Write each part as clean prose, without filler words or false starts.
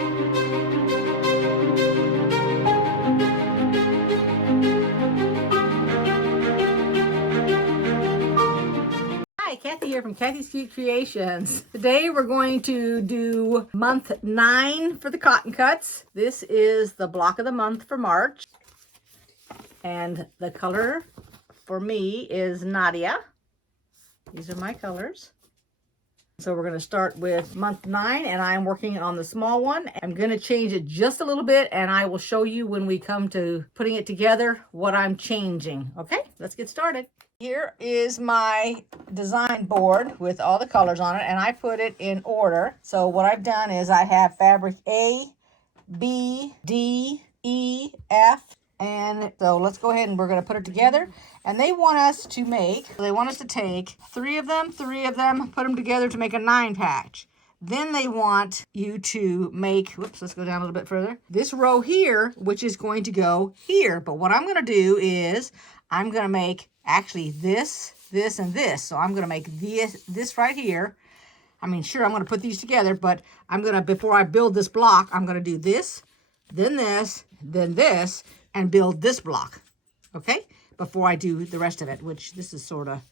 Hi, Kathy here from Kathy's Cute Creations. Today we're going to do month 9 for the cotton cuts. This is the block of the month for March. And the color for me is Nadia. These are my colors. So we're going to start with month 9, and I'm working on the small one. I'm going to change it just a little bit, and I will show you when we come to putting it together what I'm changing. Okay, let's get started. Here is my design board with all the colors on it, and I put it in order. So what I've done is I have fabric A, B, D, E, F, and so let's go ahead and we're going to put it together. And they want us to take 3 of them, put them together to make a 9 patch. Then they want you to make, whoops, let's go down a little bit further, this row here, which is going to go here. But what I'm going to do is I'm going to make actually this, and this. So I'm going to make this right here. I mean, sure, I'm going to put these together, but I'm going to, before I build this block, I'm going to do this, then this, and build this block, okay? Before I do the rest of it, which this is sort of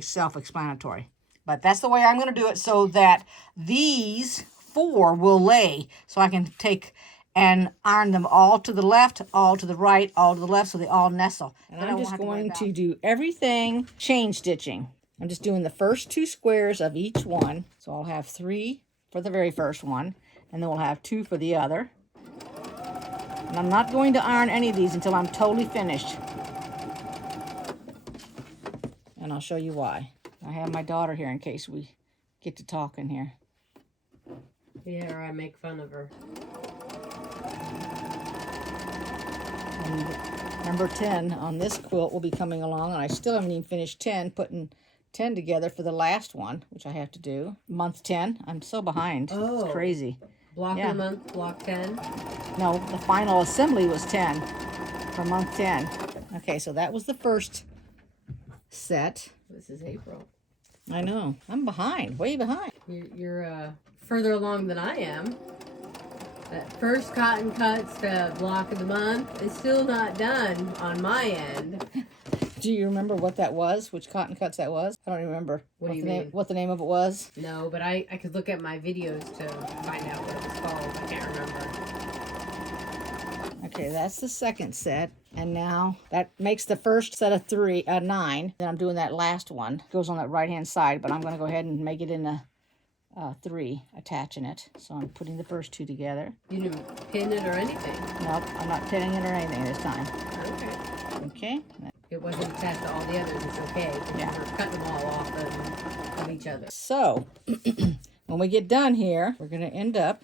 self-explanatory. But that's the way I'm going to do it so that these 4 will lay. So I can take and iron them all to the left, all to the right, all to the left, so they all nestle. And I'm just going to do everything chain stitching. I'm just doing the first 2 squares of each one. So I'll have 3 for the very first one, and then we'll have 2 for the other. And I'm not going to iron any of these until I'm totally finished. And I'll show you why. I have my daughter here in case we get to talking here. Yeah, or I make fun of her. And number 10 on this quilt will be coming along, and I still haven't even finished 10, putting 10 together for the last one, which I have to do. Month 10. I'm so behind. Oh. It's crazy. Block of the month, block 10? No, the final assembly was 10 for month 10. Okay, so that was the first set. This is April. I know. I'm behind, way behind. You're further along than I am. That first cotton cuts to block of the month is still not done on my end. Do you remember what that was? Which cotton cuts that was? I don't even remember. What do you mean? What the name of it was? No, but I could look at my videos to find out what it was called. I can't remember. Okay, that's the second set. And now that makes the first set of 9. Then I'm doing that last one. It goes on that right-hand side, but I'm going to go ahead and make it in a 3, attaching it. So I'm putting the first 2 together. You didn't pin it or anything? Nope, I'm not pinning it or anything this time. Okay. Okay. It wasn't attached to all the others. It's okay. Yeah. We're cutting them all off of each other. So when we get done here, we're going to end up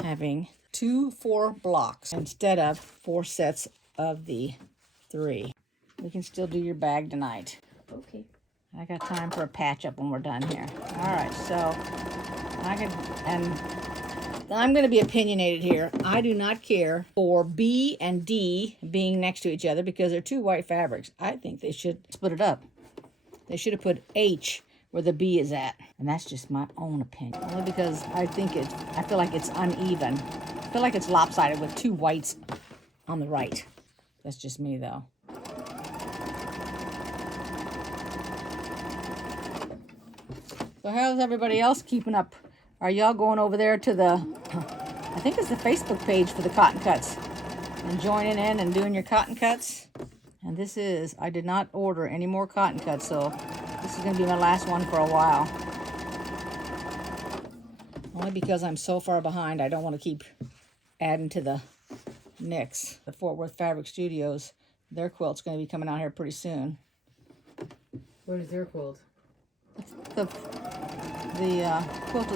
having 2 4 blocks instead of 4 sets of the 3. We can still do your bag tonight. Okay. I got time for a patch up when we're done here. All right, so I'm going to be opinionated here. I do not care for B and D being next to each other because they're 2 white fabrics. I think they should split it up. They should have put H where the B is at. And that's just my own opinion. Only because I feel like it's uneven. I feel like it's lopsided with 2 whites on the right. That's just me though. So how's everybody else keeping up? Are y'all going over there to the, I think it's the Facebook page for the cotton cuts, and joining in and doing your cotton cuts? And this is, I did not order any more cotton cuts, so this is going to be my last one for a while. Only because I'm so far behind, I don't want to keep adding to the mix. The Fort Worth Fabric Studios, their quilt's going to be coming out here pretty soon. What is their quilt? The quilt,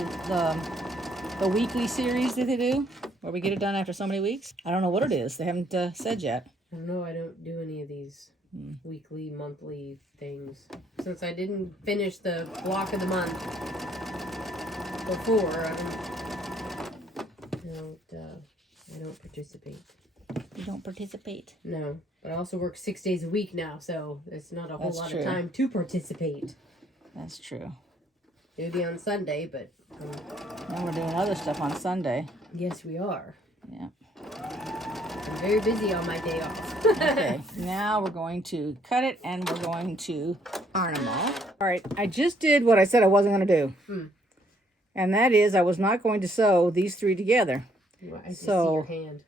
the weekly series that they do, where we get it done after so many weeks. I don't know what it is. They haven't said yet. I don't know. I don't do any of these weekly, monthly things. Since I didn't finish the block of the month before, I don't participate. You don't participate? No, but I also work 6 days a week now, so it's not a whole lot true. of time to participate. That's true. It would be on Sunday, but Then we're doing other stuff on Sunday. Yes, we are. Yeah. I'm very busy on my day off. Okay, now we're going to cut it and we're going to iron them all. All right, I just did what I said I wasn't going to do. And that is I was not going to sew these 3 together. Well, I just see your hand.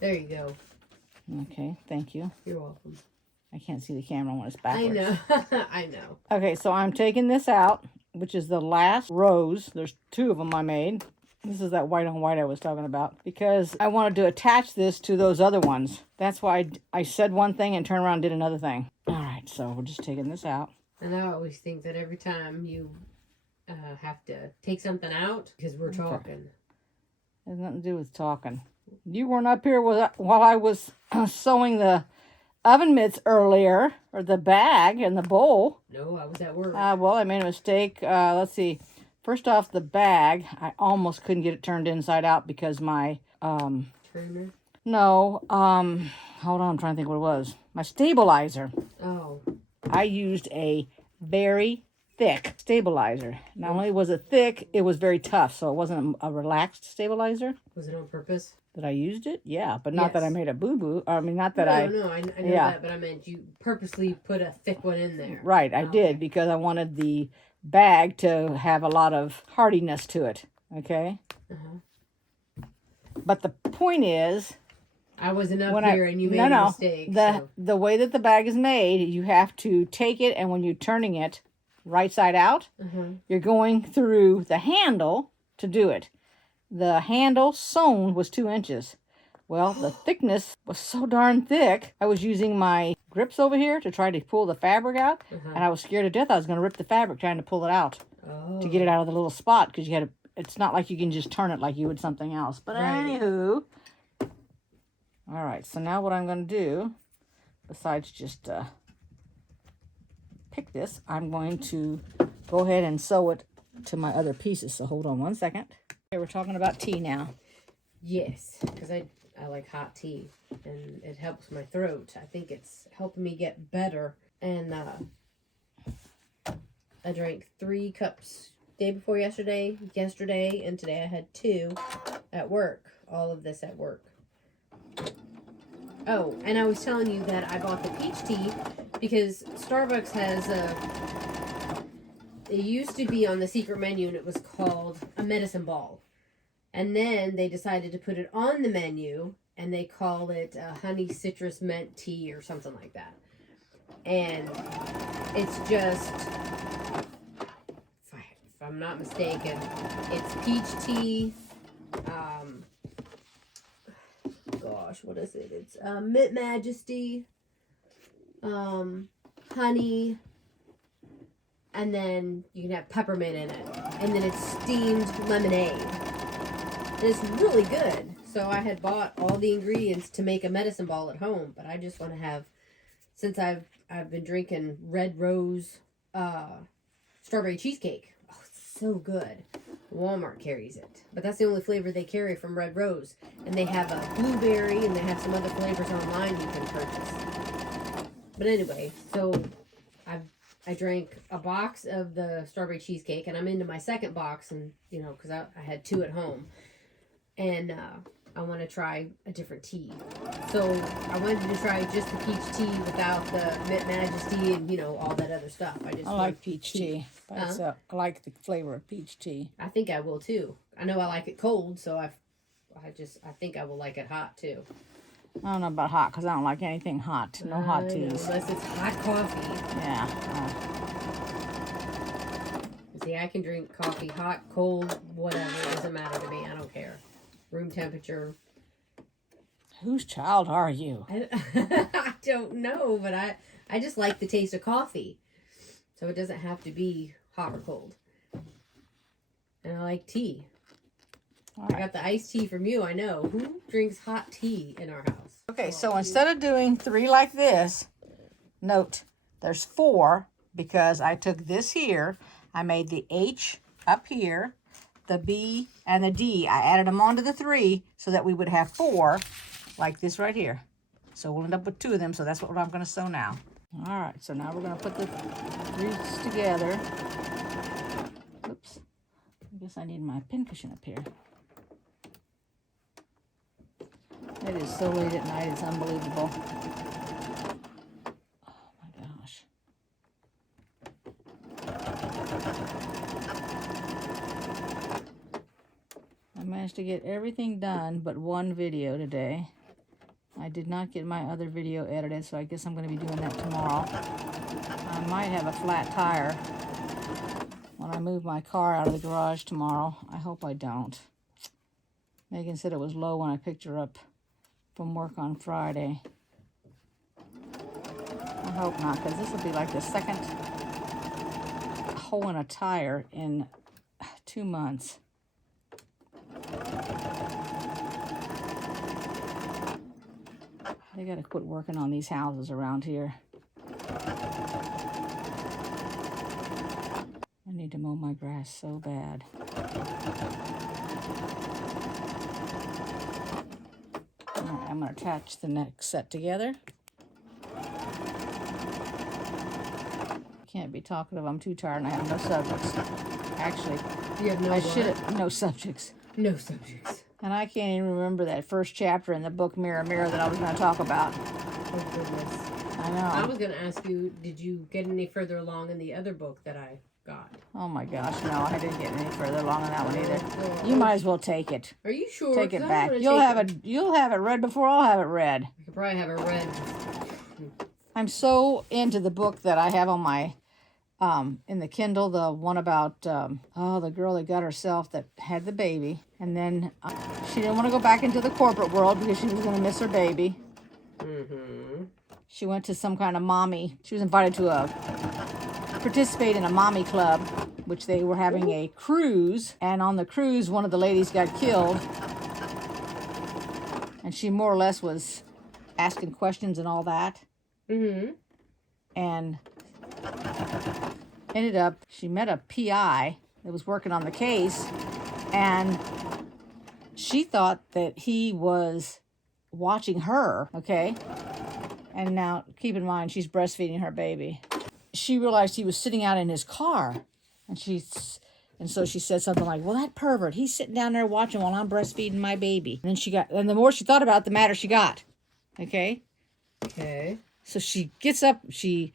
There you go. Okay, thank you. You're welcome. I can't see the camera when it's backwards. I know. I know. Okay, so I'm taking this out, which is the last rows. There's 2 of them I made. This is that white on white I was talking about, because I wanted to attach this to those other ones. That's why I said one thing and turned around and did another thing. All right, so we're just taking this out. And I always think that every time you have to take something out, because we're talking. It has nothing to do with talking. You weren't up here while I was sewing the oven mitts earlier, or the bag and the bowl. No, I was at work. Well, I made a mistake. Let's see. First off, the bag, I almost couldn't get it turned inside out because my, Turner? No, hold on, I'm trying to think what it was. My stabilizer. Oh. I used a very thick stabilizer. Not only was it thick, it was very tough, so it wasn't a relaxed stabilizer. Was it on purpose? That I used it? Yeah, but not that I made a boo-boo. I mean, not that I know that, but I meant you purposely put a thick one in there. Right, I did, because I wanted the bag to have a lot of hardiness to it, okay? But the point is, I wasn't up here and you made a mistake. The way that the bag is made, you have to take it, and when you're turning it right side out, you're going through the handle to do it. The handle sewn was 2 inches. Well, the thickness was so darn thick, I was using my grips over here to try to pull the fabric out, and I was scared to death I was going to rip the fabric trying to pull it out to get it out of the little spot, because you had to. It's not like you can just turn it like you would something else. But anywho, all right. So now what I'm going to do, besides just pick this, I'm going to go ahead and sew it to my other pieces. So hold on one second. Okay, we're talking about tea now. Yes, because I like hot tea, and it helps my throat. I think it's helping me get better. And I drank 3 cups day before yesterday, and today I had 2 at work. All of this at work. Oh, and I was telling you that I bought the peach tea because Starbucks has it used to be on the secret menu, and it was called a medicine ball. And then they decided to put it on the menu, and they call it honey citrus mint tea or something like that. And it's just, if I'm not mistaken, it's peach tea. Gosh, what is it? It's Mint Majesty, honey, and then you can have peppermint in it, and then it's steamed lemonade. And it's really good. So I had bought all the ingredients to make a medicine ball at home, but I just want to have, since I've been drinking Red Rose strawberry cheesecake. Oh, it's so good. Walmart carries it, but that's the only flavor they carry from Red Rose. And they have a blueberry, and they have some other flavors online you can purchase. But anyway, so I drank a box of the strawberry cheesecake, and I'm into my second box, and because I had 2 at home. And I want to try a different tea. So I wanted to try just the peach tea without the Mint Majesty and, all that other stuff. I like peach tea. I like the flavor of peach tea. I think I will too. I know I like it cold, so I think I will like it hot too. I don't know about hot, because I don't like anything hot. No hot teas. Unless it's hot coffee. Yeah. See, I can drink coffee hot, cold, whatever. It doesn't matter to me. I don't care. Room temperature. Whose child are you? I don't know, but I just like the taste of coffee. So it doesn't have to be hot or cold. And I like tea. Right. I got the iced tea from you, I know. Who drinks hot tea in our house? Okay, so instead of doing 3 like this, note, there's 4, because I took this here, I made the H up here, the B and the D. I added them onto the 3 so that we would have 4 like this right here. So we'll end up with 2 of them, so that's what I'm going to sew now. All right, so now we're going to put the 3s together. Oops. guess I need my pincushion up here. It is so late at night, it's unbelievable. Oh my gosh. I managed to get everything done but one video today. I did not get my other video edited, so I guess I'm going to be doing that tomorrow. I might have a flat tire when I move my car out of the garage tomorrow. I hope I don't. Megan said it was low when I picked her up from work on Friday. I hope not, because this will be like the second hole in a tire in 2 months. They gotta quit working on these houses around here. I need to mow my grass so bad. All right, I'm gonna attach the next set together. Can't be talkative, I'm too tired and I have no subjects. Actually, You have no I what? should have no subjects. No subjects. And I can't even remember that first chapter in the book Mirror, Mirror that I was going to talk about. Oh, goodness. I know. I was going to ask you, did you get any further along in the other book that I got? Oh my gosh, no, I didn't get any further along in that one either. Oh, You might as well take it. Are you sure? Take 'Cause it I back. wanna You'll have it read before I'll have it read. I could probably have it read. I'm so into the book that I have on my in the Kindle, the one about the girl that got herself that had the baby, and then she didn't want to go back into the corporate world because she was going to miss her baby. Mm-hmm. She went to some kind of mommy. She was invited to participate in a mommy club, which they were having a cruise, and on the cruise, one of the ladies got killed, and she more or less was asking questions and all that, Mm-hmm. and ended up, she met a PI that was working on the case, and she thought that he was watching her, okay? And now, keep in mind, she's breastfeeding her baby. She realized he was sitting out in his car, and so she said something like, well, that pervert, he's sitting down there watching while I'm breastfeeding my baby. And then and the more she thought about it, the madder she got, okay? Okay. So she gets up, she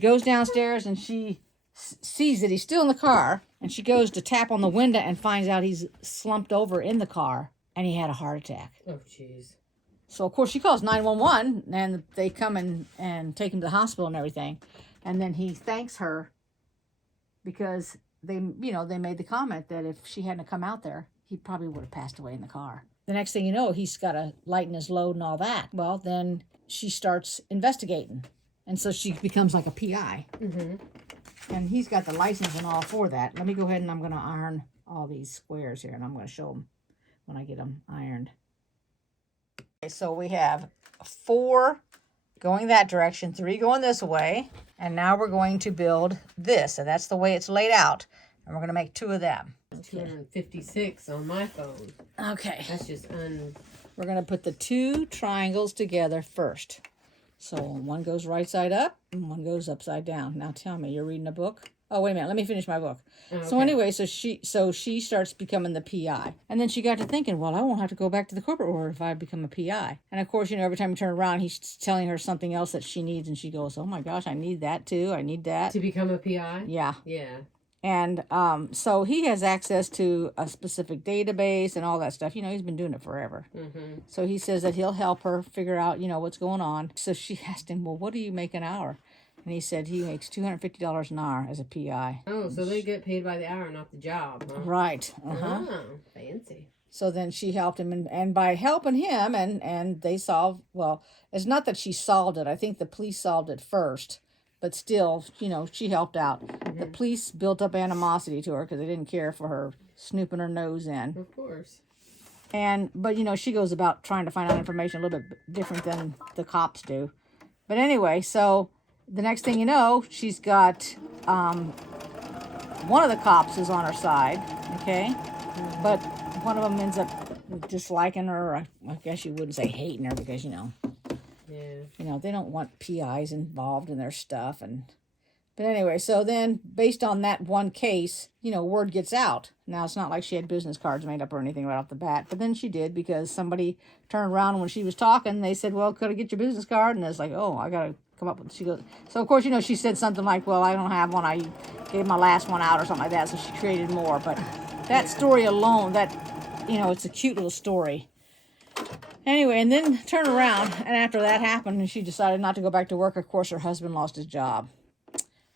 goes downstairs, and she sees that he's still in the car, and she goes to tap on the window and finds out he's slumped over in the car, and he had a heart attack. Oh, jeez. So, of course, she calls 911, and they come and take him to the hospital and everything. And then he thanks her because they made the comment that if she hadn't come out there, he probably would have passed away in the car. The next thing you know, he's got to lighten his load and all that. Well, then she starts investigating. And so she becomes like a PI. Mm-hmm. And he's got the license and all for that. Let me go ahead and I'm going to iron all these squares here, and I'm going to show them when I get them ironed. Okay, so we have 4 going that direction, 3 going this way, and now we're going to build this, and that's the way it's laid out. And we're going to make 2 of them. 256 on my phone. Okay. That's just We're going to put the 2 triangles together first. So one goes right side up and one goes upside down. Now tell me, you're reading a book? Oh, wait a minute. Let me finish my book. Okay. So anyway, so she starts becoming the PI. And then she got to thinking, well, I won't have to go back to the corporate world if I become a PI. And of course, every time you turn around, he's telling her something else that she needs. And she goes, oh my gosh, I need that too. I need that. to become a PI? Yeah. Yeah. And so he has access to a specific database and all that stuff. He's been doing it forever. Mm-hmm. So he says that he'll help her figure out, what's going on. So she asked him, well, what do you make an hour? And he said he makes $250 an hour as a PI. Oh, so they get paid by the hour, not the job, huh? Right. Uh-huh. Oh, fancy. So then she helped him, and by helping him, and they solved, well, it's not that she solved it. I think the police solved it first. But still, she helped out. Mm-hmm. The police built up animosity to her because they didn't care for her snooping her nose in. Of course. But she goes about trying to find out information a little bit different than the cops do. But anyway, so the next thing you know, she's got one of the cops is on her side, okay? Mm-hmm. But one of them ends up disliking her. I guess you wouldn't say hating her because, Yeah. they don't want PIs involved in their stuff. But anyway, so then based on that one case, you know, word gets out. Now, it's not like she had business cards made up or anything right off the bat, but then she did because somebody turned around when she was talking. They said, well, could I get your business card? And it's like, oh, I got to come up with, she goes, so of course, you know, she said something like, well, I don't have one. I gave my last one out or something like that. So she created more. But that story alone, that, you know, it's a cute little story. Anyway, and then turn around, and after that happened, and she decided not to go back to work. Of course, her husband lost his job.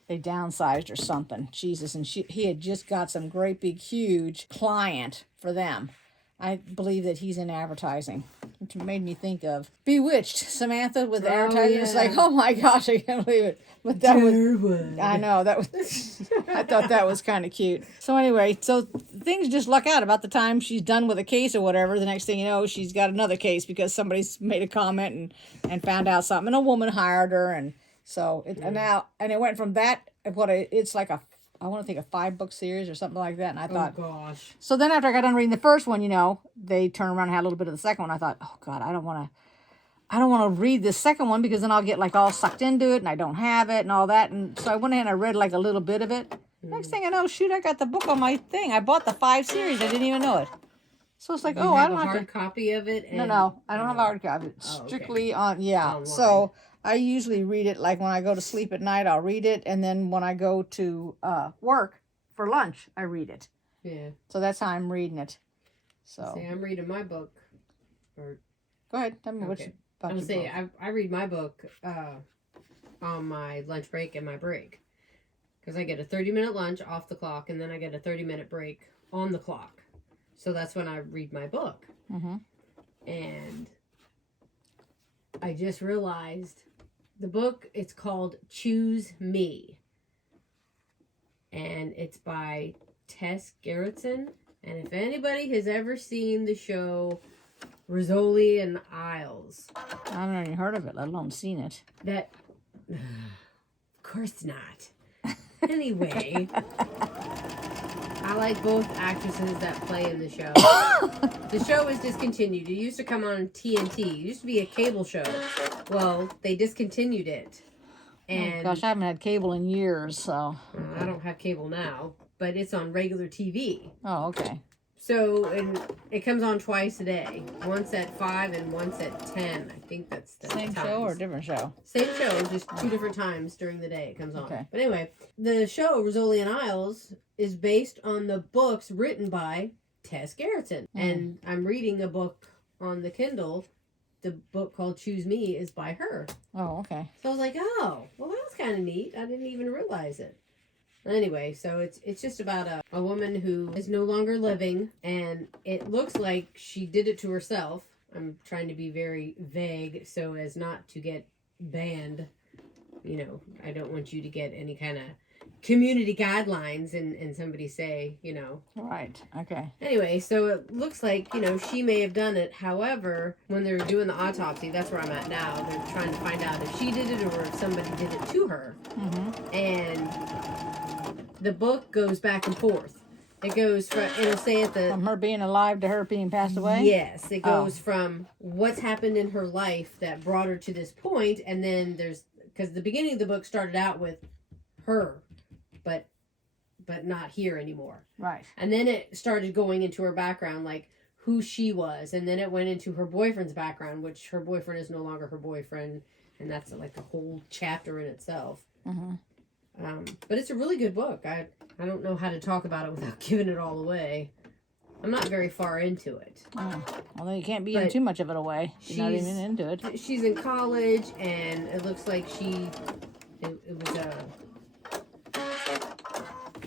They downsized or something. Jesus, and he had just got some great big huge client for them. I believe that he's in advertising, which made me think of Bewitched, Samantha with the advertising. Yeah. It's like, oh my gosh, I can't believe it. But that was, I know, that was, I thought that was kind of cute. So anyway, so things just luck out. About the time she's done with a case or whatever, the next thing you know, she's got another case because somebody's made a comment and found out something, and a woman hired her, and so and it went from that, it's like I want to think a 5-book series or something like that. And I thought, oh gosh. So then after I got done reading the first one, you know, they turned around and had a little bit of the second one. I thought, oh God, I don't want to read the second one because then I'll get like all sucked into it and I don't have it and all that. And so I went ahead and I read like a little bit of it. Next thing I know, shoot, I got the book on my thing. I bought the 5 series. I didn't even know it. So it's like, I don't have a hard copy of it. And... No, I don't have a hard copy. It's strictly on, online. So I usually read it like when I go to sleep at night, I'll read it. And then when I go to work for lunch, I read it. Yeah. So that's how I'm reading it. So. See, I'm reading my book. Or go ahead. Tell me what you about your book. I read my book on my lunch break and my break. Because I get a 30-minute lunch off the clock, and then I get a 30-minute break on the clock. So that's when I read my book. Mm-hmm. And I just realized the book, it's called Choose Me. And it's by KathysKuteKreations. And if anybody has ever seen the show Rizzoli and Isles. I haven't even heard of it, let alone seen it. Of course not. Anyway, I like both actresses that play in the show. The show is discontinued. It used to come on TNT. It used to be a cable show. Well, they discontinued it. And oh gosh, I haven't had cable in years, so. I don't have cable now, but it's on regular TV. Oh, okay. So, and it comes on twice a day. Once at 5 and once at 10. I think that's the same times. Show or different show? Same show, just 2 different times during the day it comes on. Okay. But anyway, the show, Rizzoli and Isles, is based on the books written by KathysKuteKreations. And I'm reading a book on the Kindle. The book called Choose Me is by her. Oh, okay. So I was like, oh, well, that was kind of neat. I didn't even realize it. Anyway, so it's just about a woman who is no longer living, and it looks like she did it to herself. I'm trying to be very vague so as not to get banned. You know, I don't want you to get any kind of community guidelines and somebody say, you know. Right, okay. Anyway, so it looks like, you know, she may have done it. However, when they're doing the autopsy, that's where I'm at now. They're trying to find out if she did it or if somebody did it to her. Mm-hmm. And the book goes back and forth. It goes from, it'll say at the... From her being alive to her being passed away? Yes. It goes from what's happened in her life that brought her to this point, and then there's... Because the beginning of the book started out with her, but not here anymore. Right. And then it started going into her background, like who she was, and then it went into her boyfriend's background, which her boyfriend is no longer her boyfriend, and that's like a whole chapter in itself. Mm-hmm. But it's a really good book. I don't know how to talk about it without giving it all away. I'm not very far into it. Oh. Although you can't be in too much of it away. You're not even into it. She's in college, and it looks like it was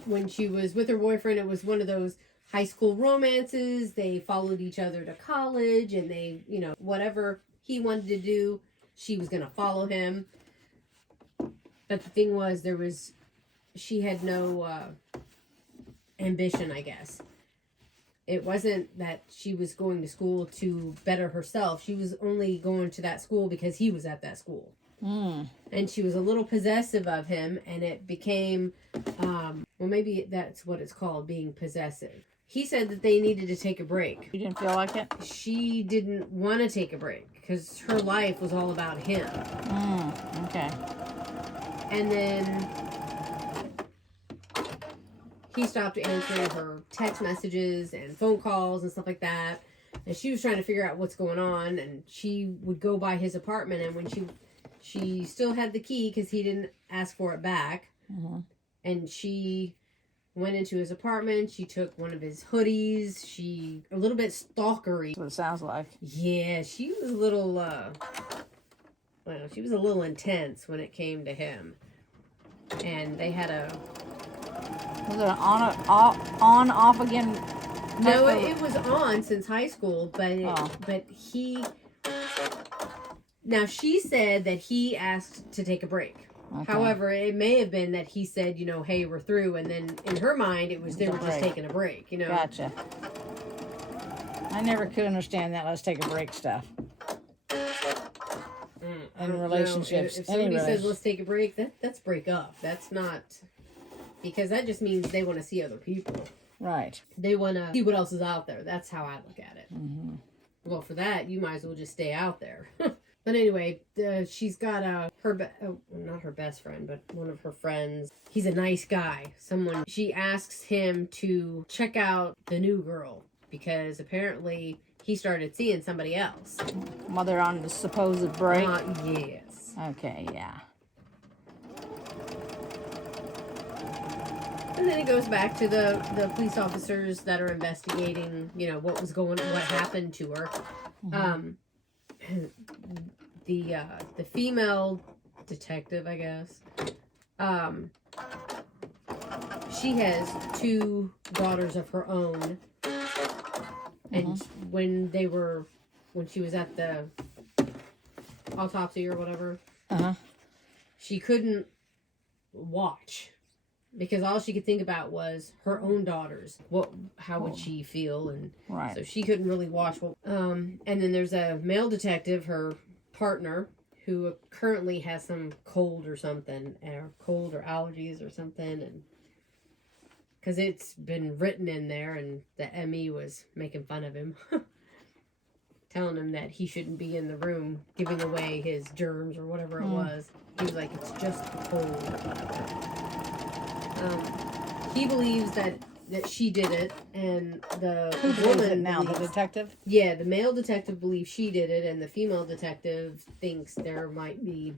when she was with her boyfriend, it was one of those high school romances. They followed each other to college, and they, you know, whatever he wanted to do, she was going to follow him. But the thing was, she had no ambition, I guess. It wasn't that she was going to school to better herself. She was only going to that school because he was at that school. Mm. And she was a little possessive of him, and it became, well, maybe that's what it's called, being possessive. He said that they needed to take a break. You didn't feel like it? She didn't want to take a break because her life was all about him. Okay. And then he stopped answering her text messages and phone calls and stuff like that. And she was trying to figure out what's going on. And she would go by his apartment. And when she still had the key because he didn't ask for it back. Mm-hmm. And she went into his apartment. She took one of his hoodies. A little bit stalkery. That's what it sounds like. Yeah, she was a little, she was a little intense when it came to him. And they had a... Was it an on, off again? No, it was on since high school, but he... Now, she said that he asked to take a break. Okay. However, it may have been that he said, hey, we're through. And then in her mind, it was they were just taking a break, Gotcha. I never could understand that let's take a break stuff. In relationships. If somebody says let's take a break, that's break up. That's not... Because that just means they want to see other people. Right. They want to see what else is out there. That's how I look at it. Mm-hmm. Well, for that, you might as well just stay out there. But anyway, she's got not her best friend, but one of her friends. He's a nice guy. She asks him to check out the new girl because apparently he started seeing somebody else. While they're on the supposed break? Yes. Okay, yeah. And then it goes back to the police officers that are investigating, what happened to her. Mm-hmm. The female detective, I guess, she has 2 daughters of her own. And Mm-hmm. when she was at the autopsy or whatever, she couldn't watch. Because all she could think about was her own daughters. How would she feel? And right. So she couldn't really watch. And then there's a male detective, her partner, who currently has some cold or something, or cold or allergies or something, and because it's been written in there, and the ME was making fun of him, telling him that he shouldn't be in the room giving away his germs or whatever it was. He was like, it's just the cold. He believes that she did it, and the woman now, the detective? Yeah, the male detective believes she did it, and the female detective thinks there might be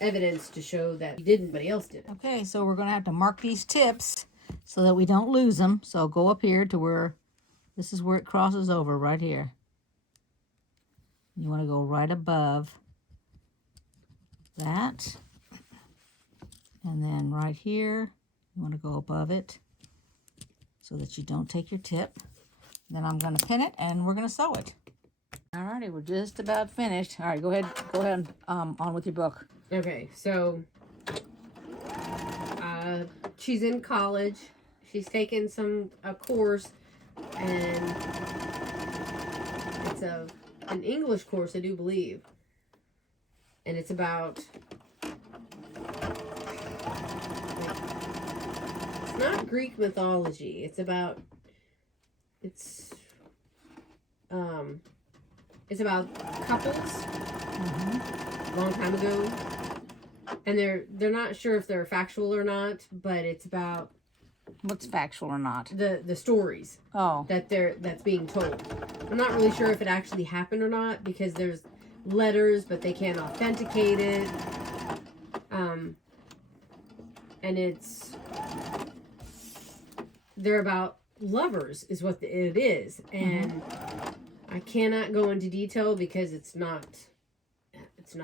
evidence to show that he didn't, but else did it. Okay, so we're going to have to mark these tips so that we don't lose them. So go up here to where, this is where it crosses over, right here. You want to go right above that. And then right here, you want to go above it so that you don't take your tip. Then I'm going to pin it and we're going to sew it. Alrighty, we're just about finished. All right, go ahead on with your book. Okay, so she's in college. She's taking a course, and it's an English course, I do believe. And it's about... It's not Greek mythology. It's about couples long time ago, and they're not sure if they're factual or not, but it's about what's factual or not, the stories that's being told. I'm not really sure if it actually happened or not because there's letters, but they can't authenticate it. And they're about lovers is what it is. And I cannot go into detail because it's not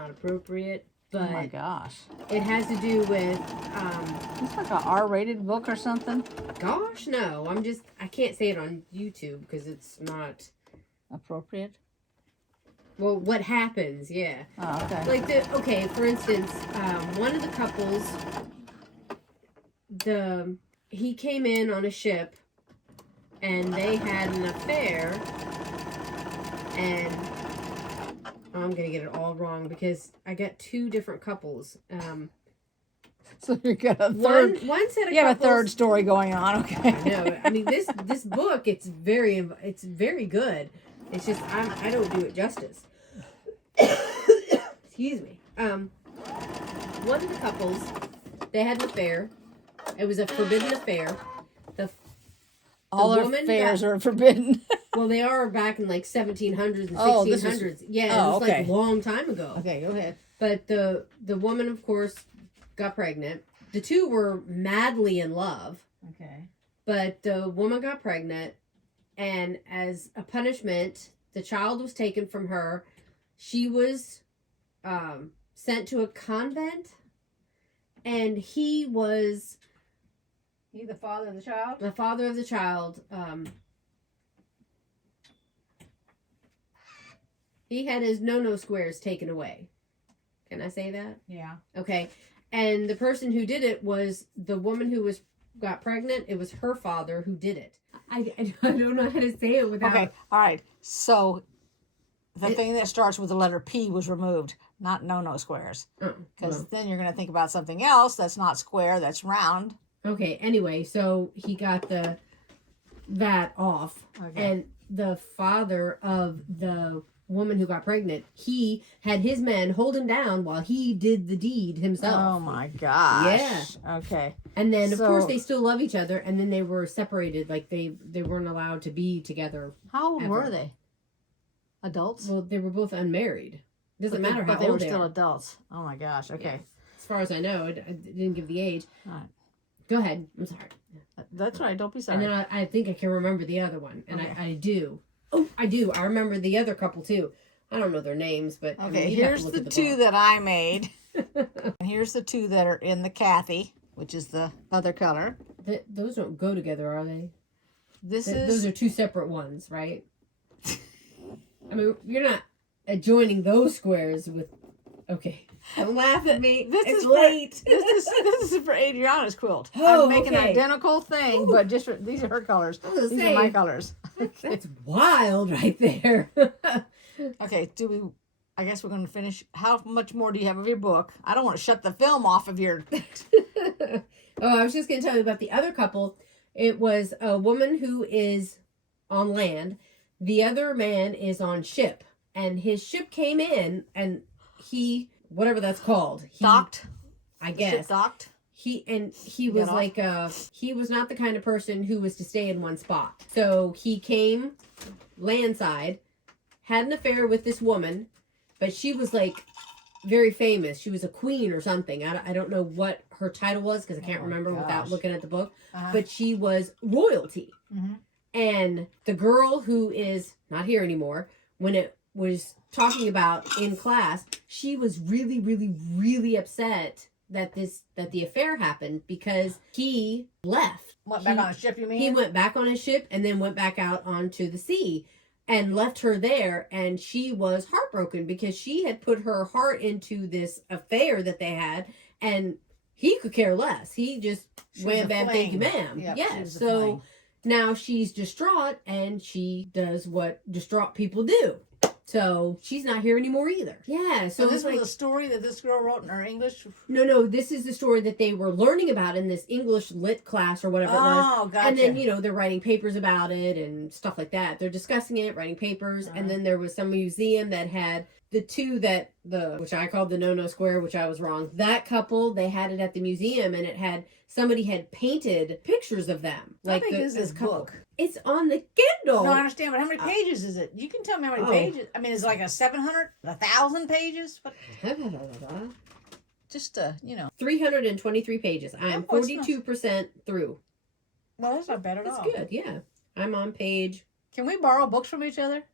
appropriate. But oh my gosh. It has to do with it's like an R-rated book or something. Gosh, no. I can't say it on YouTube because it's not appropriate. Well, what happens, yeah. Oh, okay. Like for instance, one of the couples, he came in on a ship and they had an affair, and I'm gonna get it all wrong because I got 2 different couples. So you got a third. One set of you have couples, a third story going on. Okay. No, I mean this book it's very good. It's just I don't do it justice. Excuse me. One of the couples, they had an affair, It was a forbidden affair. All our woman affairs are forbidden. Well, they are back in like 1700s and Oh, 1600s. Yeah, it was like a long time ago. Okay, go ahead. But the woman, of course, got pregnant. The two were madly in love. Okay. But the woman got pregnant, and as a punishment, the child was taken from her. She was sent to a convent, and he was... He the father of the child? The father of the child. He had his no-no squares taken away. Can I say that? Yeah. Okay. And the person who did it was the woman who got pregnant. It was her father who did it. I don't know how to say it without... Okay, all right. So the thing that starts with the letter P was removed, not no-no squares. Because then you're going to think about something else that's not square, that's round. Okay, anyway, so he got that off. Okay. And the father of the woman who got pregnant, he had his men hold him down while he did the deed himself. Oh my gosh. Yeah. Okay. And then, of course, they still love each other, and then they were separated. Like, they weren't allowed to be together. How old were they? Adults? Well, they were both unmarried. Doesn't matter how old they were. But they were still adults. Oh my gosh, okay. Yeah. As far as I know, it didn't give the age. All right. Go ahead. I'm sorry. That's right. Don't be sorry. And then I think I can remember the other one. And okay. I do. Oh, I do. I remember the other couple, too. I don't know their names, but... Okay, I mean, here's the two that I made. And here's the two that are in the Cathy, which is the other color. Those don't go together, are they? Those are two separate ones, right? I mean, you're not adjoining those squares with... Okay. Don't laugh at me. It's late. This is for Adriana's quilt. Oh, I'm making an identical thing, but just these are her colors. These are my colors. That's wild right there. Okay, I guess we're going to finish. How much more do you have of your book? I don't want to shut the film off of your... I was just going to tell you about the other couple. It was a woman who is on land. The other man is on ship. And his ship came in, and he... whatever that's called. Docked? I guess. Ship docked? He was like he was not the kind of person who was to stay in one spot. So he came landside, had an affair with this woman, but she was like very famous. She was a queen or something. I don't know what her title was because I can't remember without looking at the book. But she was royalty. Mm-hmm. And the girl who is not here anymore, when it was talking about in class, she was really, really, really upset that the affair happened because he left. Went back on a ship, you mean? He went back on his ship and then went back out onto the sea and left her there, and she was heartbroken because she had put her heart into this affair that they had, and he could care less. He just wham bam thank you ma'am. Yep, yeah. So now she's distraught, and she does what distraught people do. So she's not here anymore either. Yeah. So this was a story that this girl wrote in her English? No. This is the story that they were learning about in this English lit class or whatever it was. Oh, gotcha. And then, they're writing papers about it and stuff like that. They're discussing it, writing papers. And then there was some museum that had the two which I called the no-no square, which I was wrong. That couple, they had it at the museum, and it had, somebody had painted pictures of them. How big is this book? It's on the Kindle. No, I understand, but how many pages is it? You can tell me how many pages. I mean, it's like 1,000 pages? But just, 323 pages. I'm 42% through. Well, that's not bad at all. That's good, yeah. I'm on page... Can we borrow books from each other?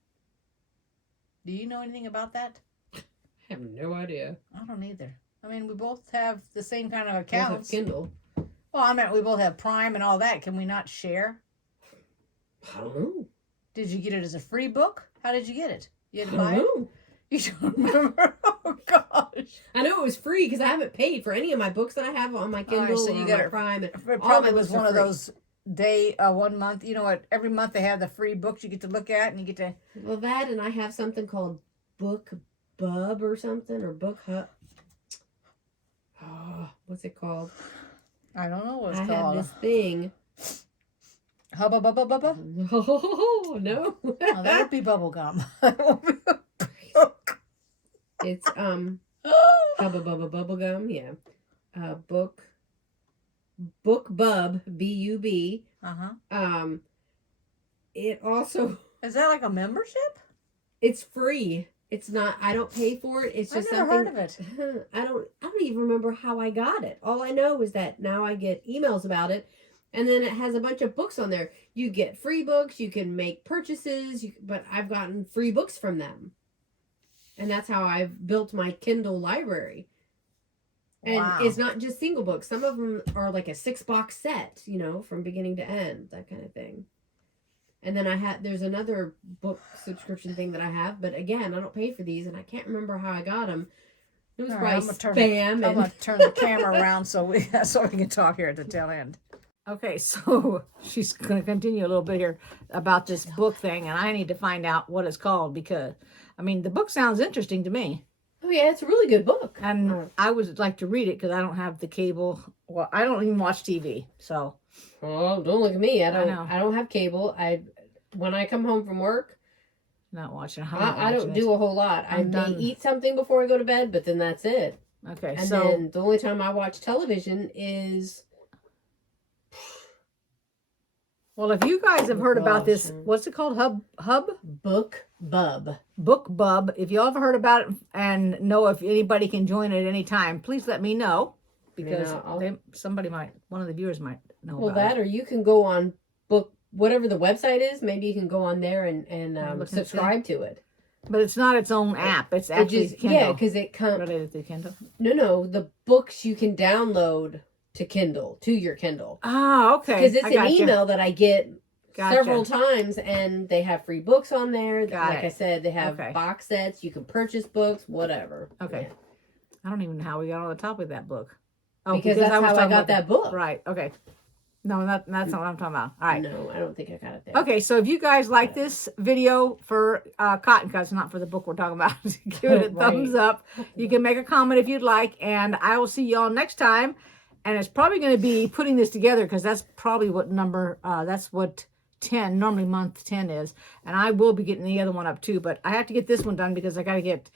Do you know anything about that? I have no idea. I don't either. I mean, we both have the same kind of accounts. Kindle. Well, I mean, we both have Prime and all that. Can we not share? I don't know. Did you get it as a free book? How did you get it? You had to I buy don't know. it? You don't remember? Oh, gosh. I know it was free because I haven't paid for any of my books that I have on my Kindle so you or got my it, Prime. It probably was one of those 1 month. You know what? Every month they have the free books you get to look at, and you get to... Well, that, and I have something called Book Bub or something, or Book Hub. Oh, what's it called? I don't know what it's called. I have this thing. Hubba bubba bubba? Oh, no. Oh, that would be bubble gum. It's, Hubba Bubba Bubble Gum, yeah. Book Book Bub, B-U-B. Uh-huh. It also, Is that like a membership? it's free. It's not, I don't pay for it. It's I've just never something. heard of it. I don't even remember how I got it. All I know is that now I get emails about it, and then it has a bunch of books on there. You get free books, you can make purchases, but I've gotten free books from them. And that's how I've built my Kindle library. And Wow. it's not just single books. Some of them are like a 6-box set, you know, from beginning to end, that kind of thing. And then there's another book subscription thing that I have, but again, I don't pay for these, and I can't remember how I got them. It was probably spam. I'm going to turn the camera around so we can talk here at the tail end. Okay, so she's going to continue a little bit here about this book thing, and I need to find out what it's called because, I mean, the book sounds interesting to me. Oh, yeah, it's a really good book. And I would like to read it because I don't have the cable. Well, I don't even watch TV, so. Oh, don't look at me. I don't have cable. When I come home from work, not watching. I don't do a whole lot. I may eat something before I go to bed, but then that's it. Okay, and then the only time I watch television is. Well, if you guys have heard about this, what's it called? Hub? Book Bub. Book Bub. If y'all have heard about it and know if anybody can join at any time, please let me know because one of the viewers might know about that, it. Or you can go on book. Whatever the website is, maybe you can go on there and subscribe to it. But it's not its own app. It's actually Kindle. Yeah, because it comes related to Kindle. No, the books you can download to your Kindle. Ah, okay. Because it's an email that I get several times, and they have free books on there. I said, they have box sets. You can purchase books, whatever. Okay. Yeah. I don't even know how we got on the top of that book. Oh, because that's how I got that book. Right. Okay. No, that's not what I'm talking about. All right. No, I don't think I got it there. Okay, so if you guys like this video for Cotton Cuts, not for the book we're talking about, give it a thumbs up. You can make a comment if you'd like, and I will see y'all next time. And it's probably going to be putting this together because that's probably what that's what 10, normally month 10 is. And I will be getting the other one up too, but I have to get this one done because I got to get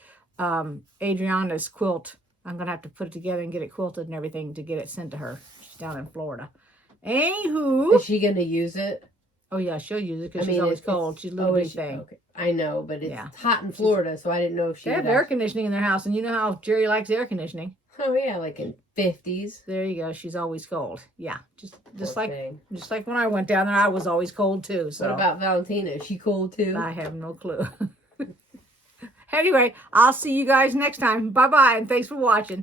Adriana's quilt. I'm going to have to put it together and get it quilted and everything to get it sent to her. She's down in Florida. Anywho. Is she going to use it? Oh, yeah, she'll use it because she's always cold. She's a little big thing. Okay. I know, but it's hot in Florida, so I didn't know if she They have air conditioning in their house, and you know how Jerry likes air conditioning. Oh, yeah, like in 50s. There you go. She's always cold. Yeah, just like when I went down there, I was always cold, too. So. What about Valentina? Is she cold, too? I have no clue. Anyway, I'll see you guys next time. Bye-bye, and thanks for watching.